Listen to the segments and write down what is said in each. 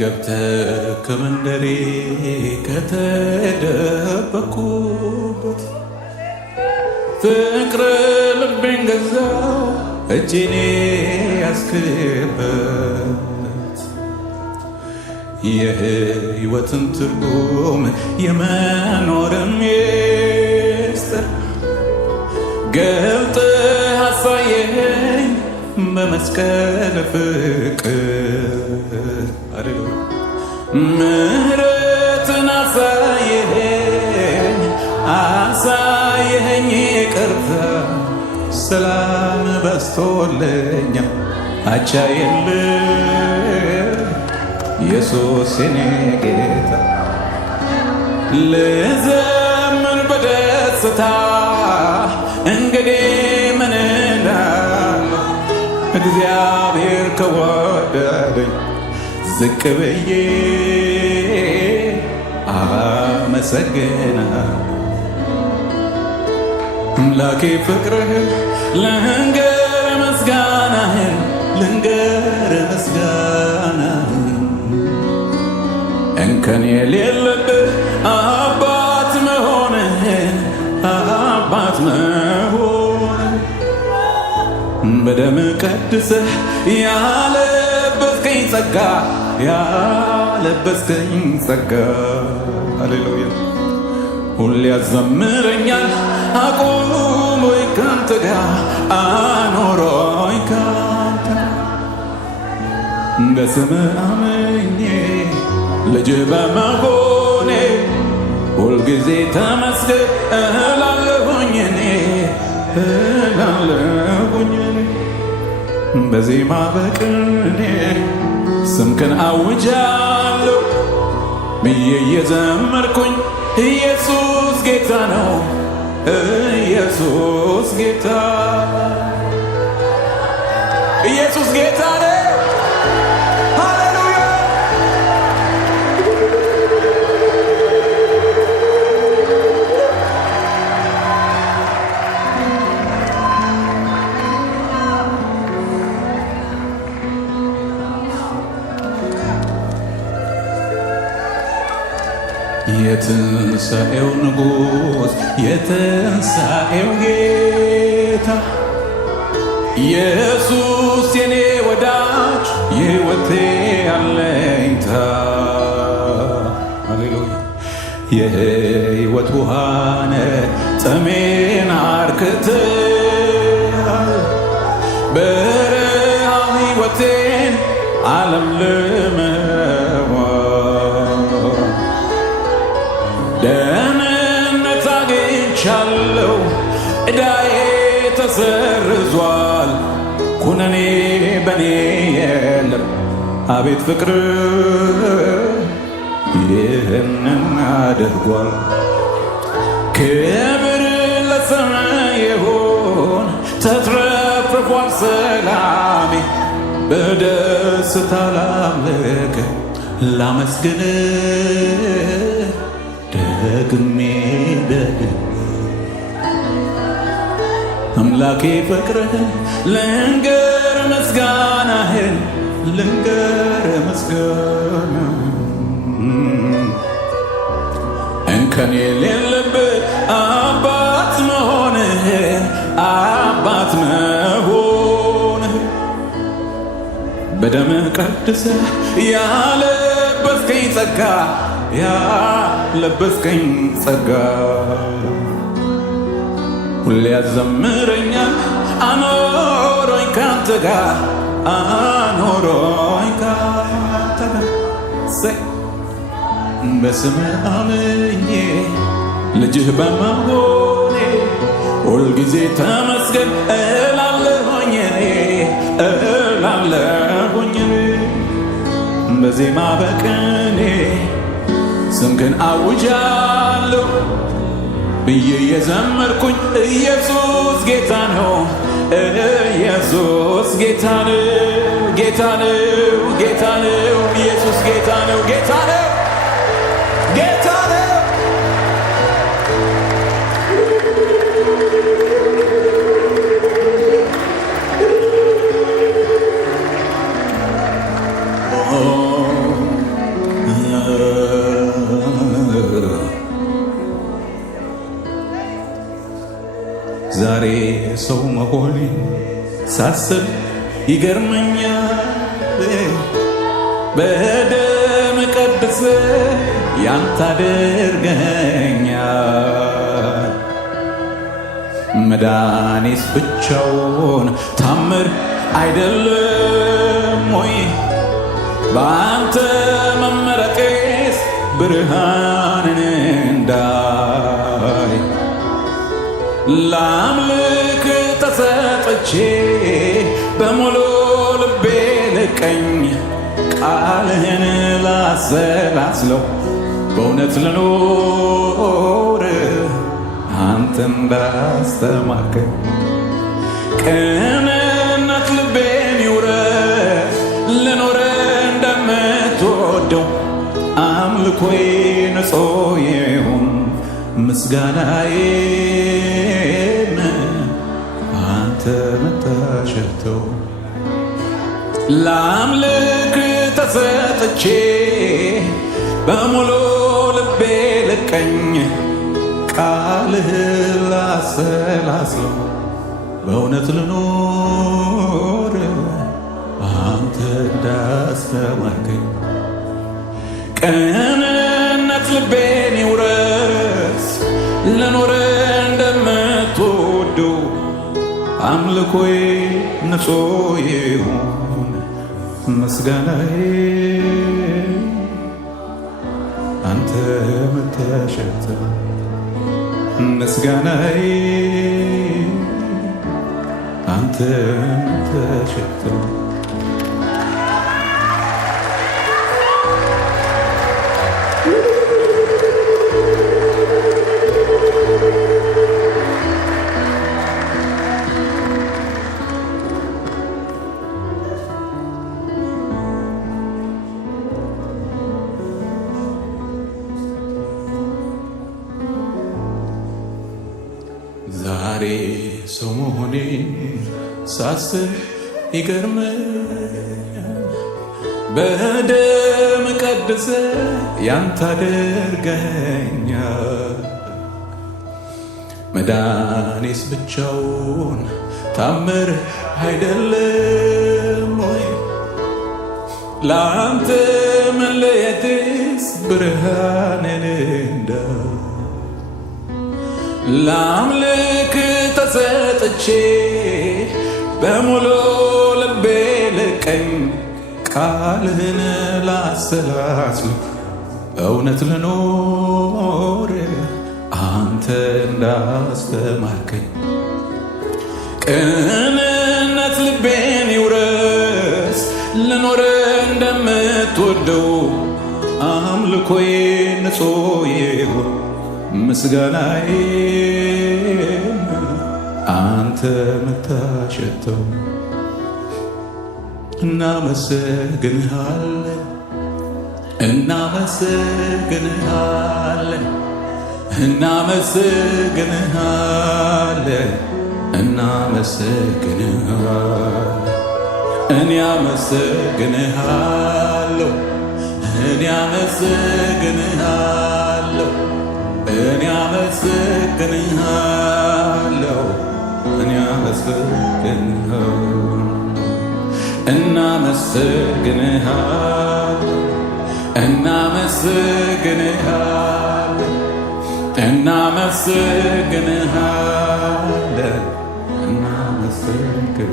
ገብተህ ከመንደሬ ከተደበኩበት ፍቅር ልቤን ገዛ እጄን ያስክበት የህይወትን ትርጉም የመኖርን ሚስጥር ገልጠህ አሳየኸኝ በመስቀል ፍቅር ምህረትን አሳየኸኝ ይቅርታ ሰላም በስቶልኛ አቻ የለም ኢየሱስ የኔ ጌታ ልዘምር በደስታ እንግዲህ ምን እላለሁ እግዚአብሔር ከወደደኝ ዝቅ ብዬ አመሰግናለሁ አምላኬ ፍቅርህን ልንገር ምስጋናህን ልንገር ምስጋናህን እንከን የሌለብህ አባት መሆንህን በደም ቀድሰህ ያለበስከኝ ጸጋ ሃሌሉያ ሁሌ ያዘምረኛል አቆሞኝ ካንተ ጋር አኖሮኝ ካንተ በስምህ አምኜ ልጅ በመሆኔ ሁልጊዜ ተመስገን እላለሁኝ እኔ በዜማ በቅኔ ስምክን አውጃለሁ ብዬ እየዘመርኩኝ ኢየሱስ ጌታ ነው ኢየሱስ ጌታ ኢየሱስ ጌታ ነው ሃሌሉያ የትንሣኤው ንጉሥ የትንሣኤው ጌታ ኢየሱስ የኔ ወዳጅ የሕይወቴ አለኝታ ሃሌሉያ የሕይወት ውሃነ ጥሜን አርክተሃል በረሃው ሕይወቴን አለምልመዋል ደህንነት አግኝቻለሁ ዕዳዬ ተሰርዟል ኩነኔ በኔ የለም አቤት ፍቅር ይህንን አድርጓል ክብር ለሰማይ ይሁን ተትረፍርፏል ሰላሜ በደስታ ላምልክ ላመስግን ደግሜ አምላኬ ፍቅርህን ልንገር ምስጋናህን ልንገር ምስጋናህን እንከን የሌለብህ አባት መሆንህን በደምህ ቀድሰህ ያለበስከኝ ጸጋ ሁሌ ያዘምረኛል አኖሮኝ ካንተ ጋር በስምህ አምኜ ልጅህ በመሆኔ ሁልጊዜ ተመስገን እላለሁኝ እኔ በዜማ በቅኔ ስምህን አውጃለሁ ብዬ የዘመርኩኝ ኢየሱስ ጌታ ነው ኢየሱስ ጌታ ነው ኢየሱስ ጌታ ነው ሰው መሆኔ ሳስብ ይገርመኛል። በደም ቀድሰ ያንተ አድርገኛል። መድኃኒት ብቻውን ታምር አይደለም ወይ? በአንተ መመረቄስ ብርሃንን እንዳይ ላምልክ ተሰጥቼ በሙሉ ልቤ ልቀኝ ቃልህን ላሰላስለው በእውነት ልኖር አንተ እንዳስተማርከኝ ቅንነት ልቤን ይውረስ ልኖር እንደምትወደው አምልኮዬ ንጹሕ ይሁን ምስጋናዬም አንተ ምታሸተው ላምልክ ተሰጥቼ በሙሉ ልቤ ልቀኝ ቃልህ ላሰላስለው በእውነት ልኖር አንተ እንዳስተማርከኝ ቅንነት ልቤን ይውረስ ልኖር እንደምትወደው አምልኮዬ ንጹሕ ይሁን ምስጋናዬ አንተ ምታሸተው ምስጋናዬ አንተ ምታሸተው ዛሬ ሰው መሆኔ ሳስብ ይገርመኛል። በደም ቀድሰ ያንተ አድርገኛል። መድኃኒት ብቻውን ታምር አይደለም ወይ? ለአንተ መለየትስ ብርሃንን እንዳይ ላምልክ ተሰጥቼ በሙሉ ልቤ ልቀኝ ቃልህን ላሰላስል እውነት ልኖር አንተ እንዳስተማርከኝ ቅንነት ልቤን ይውረስ ልኖር እንደምትወደው አምልኮዬ ንጹሕ ይሁን ምስጋናዬም አንተ ምታሸተው እናመሰግንሃለን እናመሰግንሃለን እናመሰግንሃለን እናመሰግንሃለን እኔ አመሰግንሃለሁ እኔ አመሰግንሃለሁ እኔ አመሰግንሃለሁ እኔ አመሰግንሃለሁ እናመሰግንሃለሁ እናመሰግንሃለሁ እናመሰግንሃለሁ እናመሰግንሃለሁ።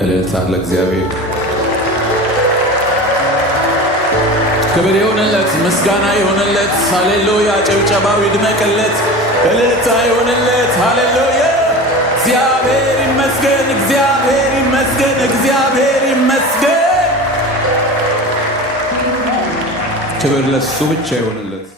እልልታ ለእግዚአብሔር ክብር ይሁንለት፣ ምስጋና ይሁንለት። ሃሌሉያ! ጭብጨባው ይድመቅለት፣ እልልታ ይሁንለት። ሃሌሉያ! እግዚአብሔር ይመስገን፣ እግዚአብሔር ይመስገን፣ እግዚአብሔር ይመስገን። ክብር ለሱ ብቻ ይሁንለት።